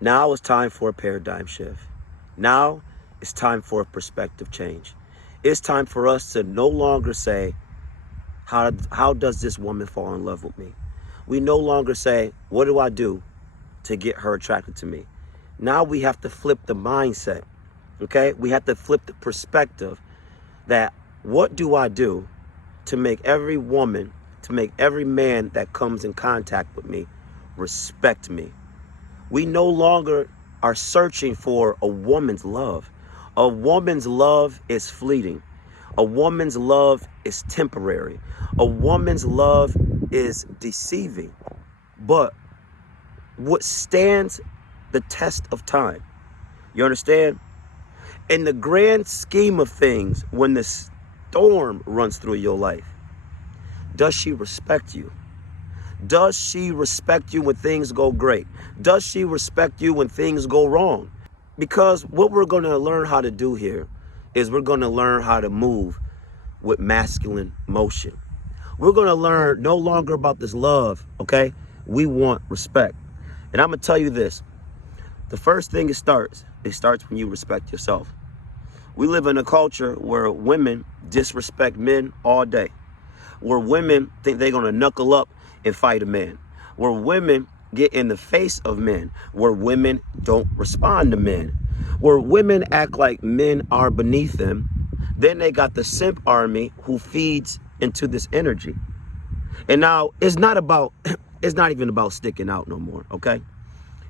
Now it's time for a paradigm shift. Now it's time for a perspective change. It's time for us to no longer say, how does this woman fall in love with me? We no longer say, what do I do to get her attracted to me? Now we have to flip the mindset, okay? We have to flip the perspective that what do I do to make every woman, to make every man that comes in contact with me respect me? We no longer are searching for a woman's love. A woman's love is fleeting. A woman's love is temporary. A woman's love is deceiving. But what stands the test of time? You understand? In the grand scheme of things, when the storm runs through your life, does she respect you? Does she respect you when things go great? Does she respect you when things go wrong? Because what we're going to learn how to do here is we're going to learn how to move with masculine motion. We're going to learn no longer about this love, okay? We want respect. And I'm going to tell you this. The first thing it starts when you respect yourself. We live in a culture where women disrespect men all day, where women think they're going to knuckle up and fight a man, where women get in the face of men, where women don't respond to men, where women act like men are beneath them. Then they got the simp army who feeds into this energy. And now it's not even about sticking out no more, okay?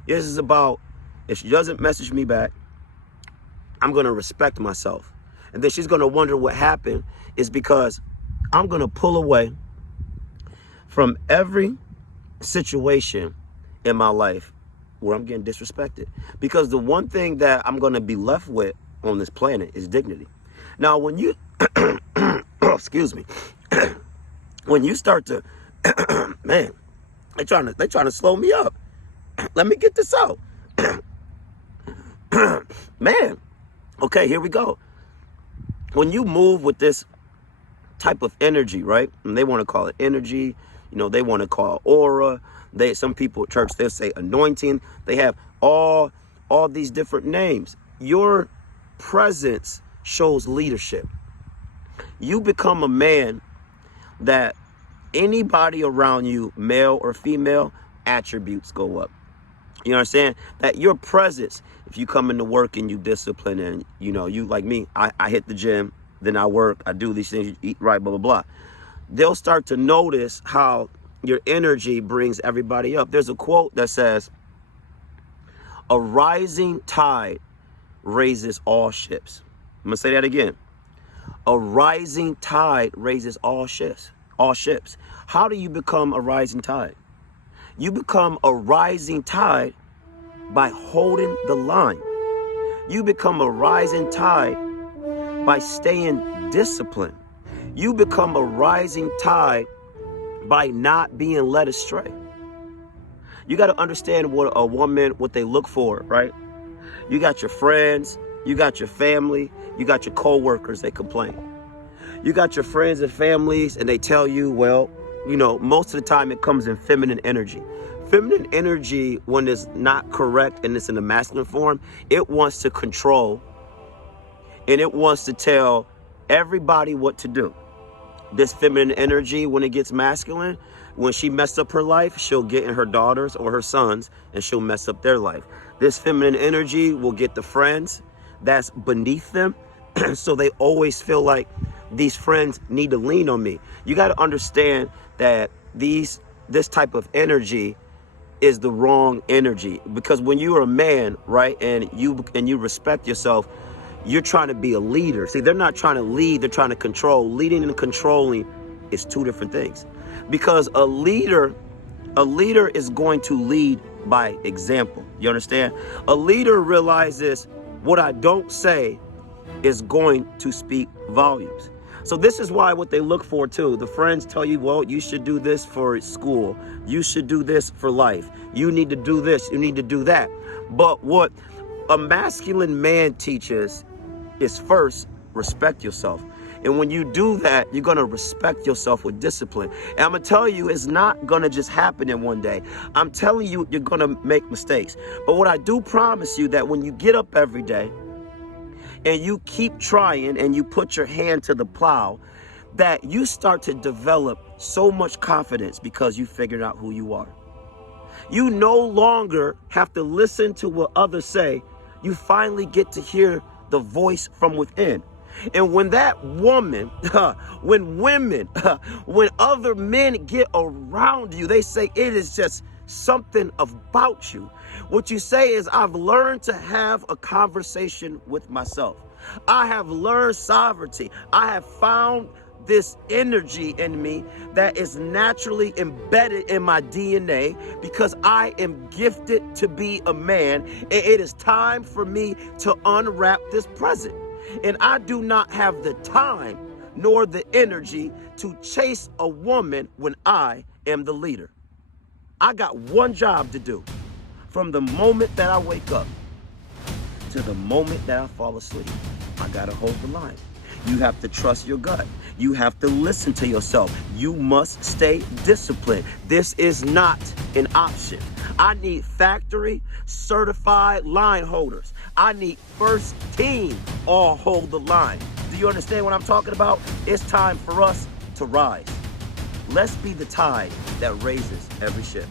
This is about, if she doesn't message me back, I'm going to respect myself. And then she's going to wonder what happened is because I'm going to pull away from every situation in my life where I'm getting disrespected. Because the one thing that I'm going to be left with on this planet is dignity. Now, when you, excuse me, when you start to, man, they trying to slow me up. Let me get this out. Man, okay, here we go. When you move with this type of energy, right? And they want to call it energy, they want to call it aura. Some people at church, they'll say anointing. They have all these different names. Your presence shows leadership. You become a man that anybody around you, male or female, attributes go up. You understand? That your presence, if you come into work and you discipline and, you like me, I hit the gym, then I work, I do these things, you eat right, blah, blah, blah. They'll start to notice how your energy brings everybody up. There's a quote that says, a rising tide raises all ships. I'm going to say that again. A rising tide raises all ships. How do you become a rising tide? You become a rising tide by holding the line. You become a rising tide by staying disciplined. You become a rising tide by not being led astray. You got to understand what a woman, what they look for, right? You got your friends, you got your family, you got your co-workers, they complain. You got your friends and families and they tell you, well, most of the time it comes in feminine energy. Feminine energy, when it's not correct and it's in the masculine form, it wants to control and it wants to tell everybody what to do. This feminine energy, when it gets masculine, when she messed up her life, she'll get in her daughters or her sons and she'll mess up their life. This feminine energy will get the friends that's beneath them. So they always feel like these friends need to lean on me. You got to understand that this type of energy is the wrong energy, because when you are a man, right, and you respect yourself, you're trying to be a leader. See, they're not trying to lead, they're trying to control. Leading and controlling is two different things. Because a leader is going to lead by example. You understand? A leader realizes what I don't say is going to speak volumes. So this is why what they look for too. The friends tell you, well, you should do this for school. You should do this for life. You need to do this. You need to do that. But what a masculine man teaches is first, respect yourself. And when you do that, you're going to respect yourself with discipline. And I'm going to tell you, it's not going to just happen in one day. I'm telling you, you're going to make mistakes. But what I do promise you, that when you get up every day and you keep trying and you put your hand to the plow, that you start to develop so much confidence because you figured out who you are. You no longer have to listen to what others say. You finally get to hear the voice from within. And when that woman, when women, when other men get around you, they say it is just something about you. What you say is, I've learned to have a conversation with myself. I have learned sovereignty. I have found this energy in me that is naturally embedded in my DNA because I am gifted to be a man, and it is time for me to unwrap this present. And I do not have the time nor the energy to chase a woman when I am the leader. I got one job to do from the moment that I wake up to the moment that I fall asleep. I gotta hold the line. You have to trust your gut. You have to listen to yourself. You must stay disciplined. This is not an option. I need factory certified line holders. I need first team all hold the line. Do you understand what I'm talking about? It's time for us to rise. Let's be the tide that raises every ship.